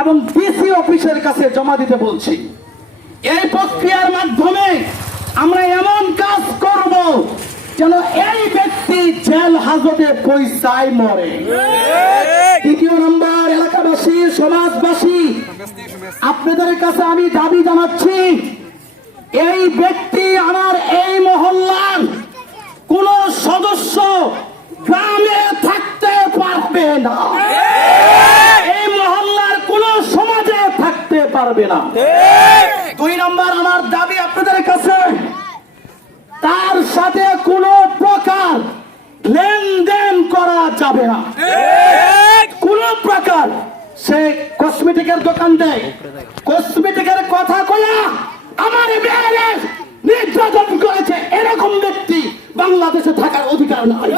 এবং ডিসি অফিসের কাছে জমা দিতে বলছি। এই প্রক্রিয়ার মাধ্যমে আমরা এমন কাজ করব যেন এই ব্যক্তি জেল হাজতে পয়সায় মরে। দ্বিতীয় নম্বর, এলাকাবাসী, সমাজবাসী, আপনাদের কাছে আমি দাবি জানাচ্ছি, এই ব্যক্তি আমার এই মহল্লার কোন সদস্য গ্রামে থাকতে পারবে না, এই মহল্লার কোন সমাজে থাকতে পারবে না। দুই নম্বর, আমার দাবি আপনাদের কাছে, তার সাথে কোন প্রকার লেনদেন করা যাবে না। কোন প্রকার সে কসমেটিকের দোকান দেয়, কসমেটিকের কথা কয়া আমার মেয়েরে নির্যাতন করেছে, এরকম ব্যক্তি বাংলাদেশে থাকার অধিকার নাই।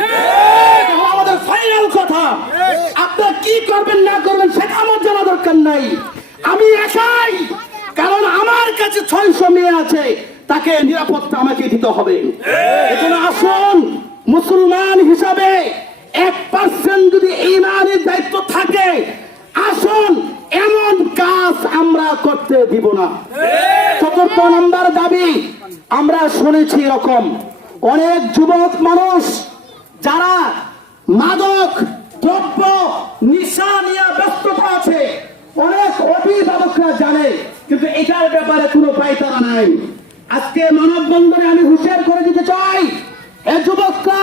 আমাদের ফাইনাল কথা, আপনারা কি করবেন না করবেন সেটা আমার জানা দরকার নাই। আমি একাই, কারণ আমার কাছে 600 মেয়ে আছে, তাকে নিরাপত্তা আমাকে দিতে হবে। এজন্য আসুন, মুসলমান হিসাবে 1% যদি ঈমানের দায়িত্ব থাকে, আসুন এমন কাজ আমরা করতে দিব না। চতুর্থ নম্বর দাবি, আমরা শুনেছি এরকম অনেক যুবক মানুষ যারা মাদক দ্রব্য নিশা নিয়ে ব্যস্ততা আছে, অনেক অভিভাবকরা জানে, কিন্তু এটার ব্যাপারে কোনো পায়তারা নাই। আজকে মানববন্ধনে আমি হুঁশিয়ার করে দিতে চাই, এ যুবকরা,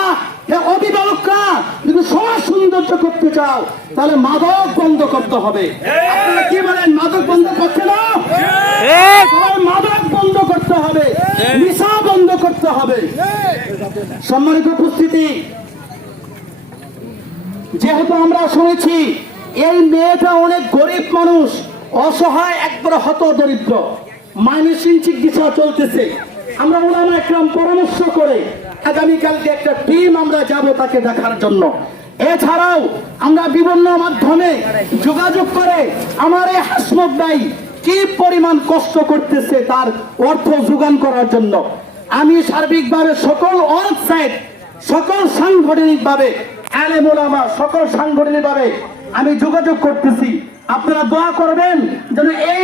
এ অভিভাবকরা, যদি সমাজ সৌন্দর্য করতে চাও তাহলে মাদক বন্ধ করতে হবে। আপনারা কি বলেন, মাদক বন্ধ করতে না? মাদক বন্ধ করতে হবে, নিশা বন্ধ করতে হবে। সম্মানিত উপস্থিতি, যেহেতু আমরা শুনেছি এই মেয়েটা অনেক গরিব মানুষ, অসহায়, একবার হত দরিদ্র, মাইনেশিন চিকিৎসা চলতেছে, আমরা ওলামা একরাম পরামর্শ করে আগামীকালকে একটা টিম আমরা যাব তাকে দেখার জন্য। এছাড়াও আমরা বিভিন্ন মাধ্যমে যোগাযোগ করে আমার এই হাসমত ভাই কি পরিমাণ কষ্ট করতেছে তার অর্থ যোগান করার জন্য আমি সার্বিকভাবে সকল অল সাইড, সকল সাংগঠনিকভাবে, আলেম ওলামা সকল সাংগঠনিকভাবে আমি যোগাযোগ করতেছি। আপনারা দোয়া করবেন যেন এই